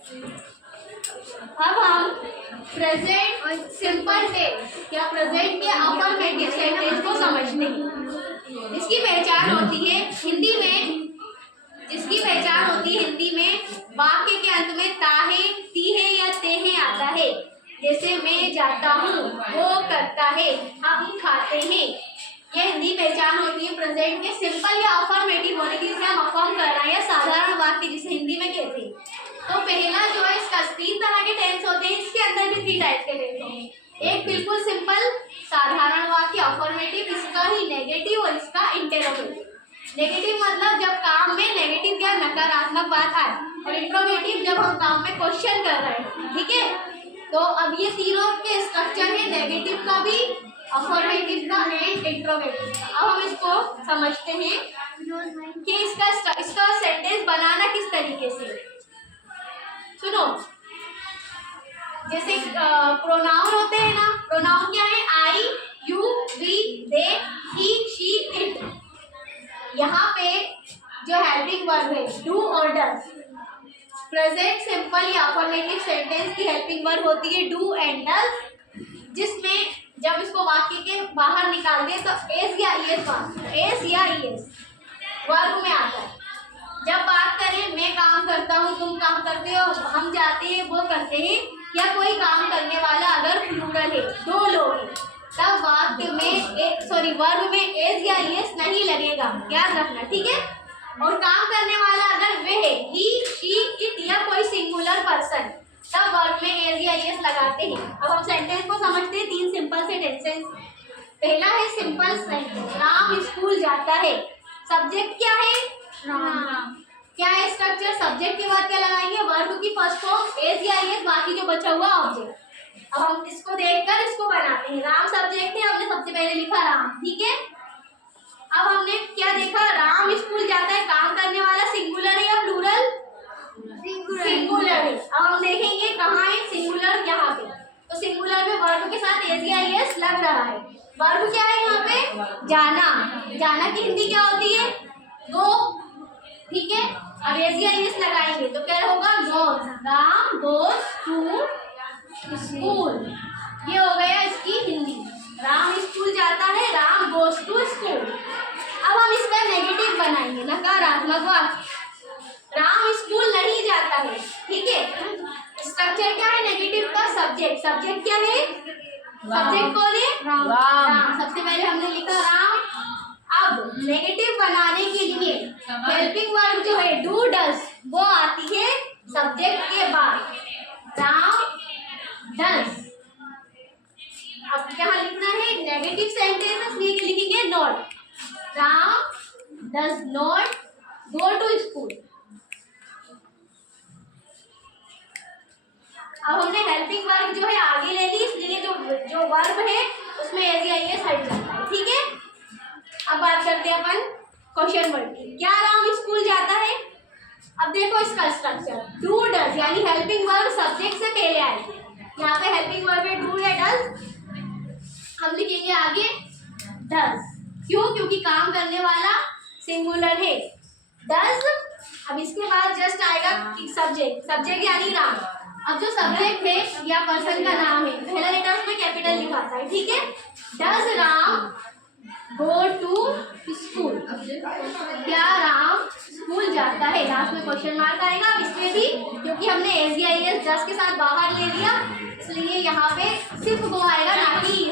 अब हम present simple tense या प्रेजेंट के अफर्मेटिव सेंटेंस को समझते हैं। इसकी पहचान होती है हिंदी में, जिसकी पहचान होती है हिंदी में वाक्य के अंत में ताहे, तीहे या तेहे आता है। जैसे मैं जाता हूँ, वो करता है, हम खाते हैं। ये हिंदी पहचान होती है प्रेजेंट के सिंपल या अफर्मेटिव होने की, जिसे हम अफर्म कर रहे हैं, या साधारण वाक्य जिसे हिंदी में कहते हैं। तो पहला जो है इसका 3 तरह के टेंस होते हैं। इसके अंदर भी 3 टाइप के टेंस होंगे। एक बिल्कुल सिंपल साधारण वाक्य अफर्मेटिव, इसका ही नेगेटिव और इसका इंटरोगेटिव। नेगेटिव मतलब जब काम में नेगेटिव या नकारात्मक बात आए, और इंट्रोगेटिव जब हम काम में क्वेश्चन कर रहे हैं। ठीक है, तो अब ये तीनों के स्ट्रक्चर है, नेगेटिव का भी, अफर्मेटिव का एंड इंट्रोगेटिव का। अब हम इसको समझते हैं कि इसका सेंटेंस बनाना किस तरीके से। सुनो, जैसे प्रोनाउन होते हैं ना, प्रोनाउन क्या है? I, you, we, they, he, she, it. यहाँ पे जो हेल्पिंग वर्ब है डू और डज। प्रेजेंट सिंपल या अफर्मेटिव सेंटेंस की हेल्पिंग वर्ब होती है डू एंड डज, जिसमें जब इसको वाक्य के बाहर निकालते हैं तो एस या ईएस वर्ब में आता है। जब बात करें मैं काम करता हूँ, तुम काम करते हो, हम जाते हैं, वो करते हैं, या कोई काम करने वाला अगर प्लूरल है, 2 लोग हैं, तब वाक्य में वर्ब में एस या ईएस नहीं लगेगा, याद रखना। ठीक है, और काम करने वाला अगर वे है, ही, शी, इट या कोई सिंगुलर पर्सन, तब वर्ब में एस या ईएस लगाते हैं। अब हम सेंटेंस को समझते हैं 3 सिंपल से टेंसेस। पहला है सिंपल सेंटेंस, राम स्कूल जाता है। सब्जेक्ट क्या है? राम। क्या है स्ट्रक्चर? सब्जेक्ट के बाद क्या लगाएंगे? वर्ब की फर्स्ट फॉर्म एस या ईएस, बाकी जो बचा हुआ ऑब्जेक्ट। अब हम इसको देखकर इसको बनाते हैं। राम सब्जेक्ट है, हमने सबसे पहले लिखा राम। ठीक है, अब हमने क्या देखा? राम स्कूल जाता है, काम करने वाला सिंगुलर है या प्लूरल? सिंगुलर है। अब हम देखेंगे कहाँ है सिंगुलर, यहाँ पे। तो सिंगुलर में वर्ब के साथ एस या ईएस लग रहा है। वर्ब क्या है यहाँ पे? जाना। जाना की हिंदी क्या होती है? गो। ठीक है, अब एस या ईएस लगाएंगे तो क्या होगा? Goes. Ram goes to school. ये हो गया इसकी हिंदी। राम स्कूल जाता है, राम गोस टू स्कूल। अब हम इसका नेगेटिव बनाएंगे, नकारात्मक वाक्य। राम स्कूल नहीं जाता है। ठीक है, स्ट्रक्चर क्या है नेगेटिव का? सब्जेक्ट। सब्जेक्ट क्या है? सब्जेक्ट कौन है? राम। सबसे पहले हमने लिखा राम। अब नेगेटिव बनाने के लिए हेल्पिंग वर्ब जो है डू डज, वो आती है सब्जेक्ट के बाद। राम डज। अब यहाँ लिखना है नेगेटिव सेंटेंस, इसलिए लिखेंगे not. Ram does not go to school. अब हमने हेल्पिंग वर्ब जो है आगे ले ली, इसलिए जो वर्ब है उसमें एस या ईएस हट जाता है। ठीक है, अब बात करते हैं अपन क्वेश्चन वर्ड की। क्या राम स्कूल जाता है? अब देखो इसका स्ट्रक्चर डू डज, यानी हेल्पिंग वर्ब सब्जेक्ट से पहले आएगी। यहाँ पे हेल्पिंग वर्ब है डू या डज, हम लिखेंगे आगे डज। क्यों? क्योंकि काम करने वाला सिंगुलर है, डज। अब इसके बाद जस्ट आएगा सब्जेक्ट। सब्जेक्ट यानी राम। अब जो सब्जेक्ट है या पर्सन का नाम है, पहला लेटर उसमें कैपिटल लिखा था। ठीक है, does Ram go to school. क्या राम स्कूल जाता है? लास्ट में क्वेश्चन मार्क आएगा। अब इसमें भी क्योंकि हमने एस या ईएस डज के साथ बाहर ले लिया, इसलिए यहाँ पे सिर्फ वो आएगा, ना कि